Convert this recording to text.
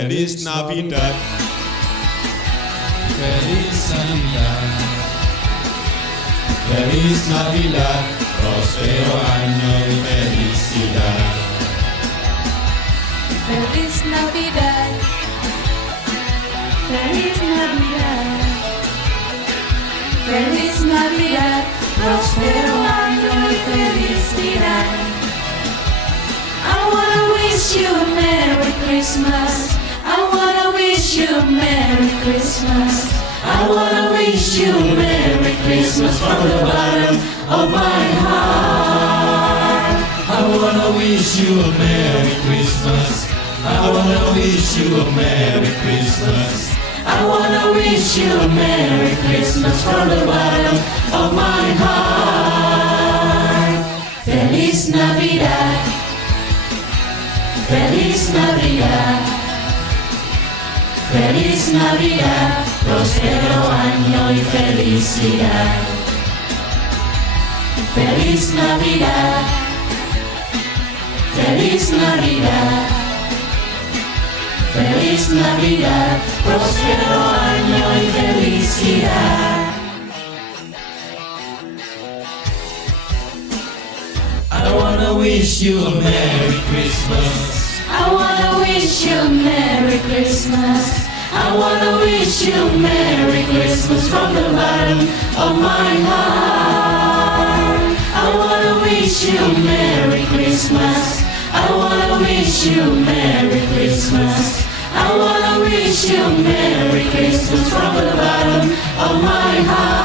Feliz Navidad. Feliz Navidad. Feliz Navidad, próspero año y felicidad. Feliz Navidad. Feliz Navidad. Feliz Navidad, próspero año y felicidad. I wanna wish you a Merry Christmas. I wanna wish you a Merry Christmas. I wanna wish you a Merry Christmas from the bottom of my heart. I wanna wish you a Merry Christmas. I wanna wish you a Merry Christmas. I wanna wish you a Merry Christmas from the bottom of my heart. Feliz Navidad. Feliz Navidad. Feliz Navidad, próspero año y felicidad. Feliz Navidad. Feliz Navidad. Feliz Navidad, próspero año y felicidad. I wanna wish you a Merry Christmas. I wanna wish you a Merry Christmas. I wanna wish you a Merry Christmas from the bottom of my heart. I wanna wish you a Merry Christmas. I wanna wish you a Merry Christmas. I wanna wish you a Merry Christmas from the bottom of my heart.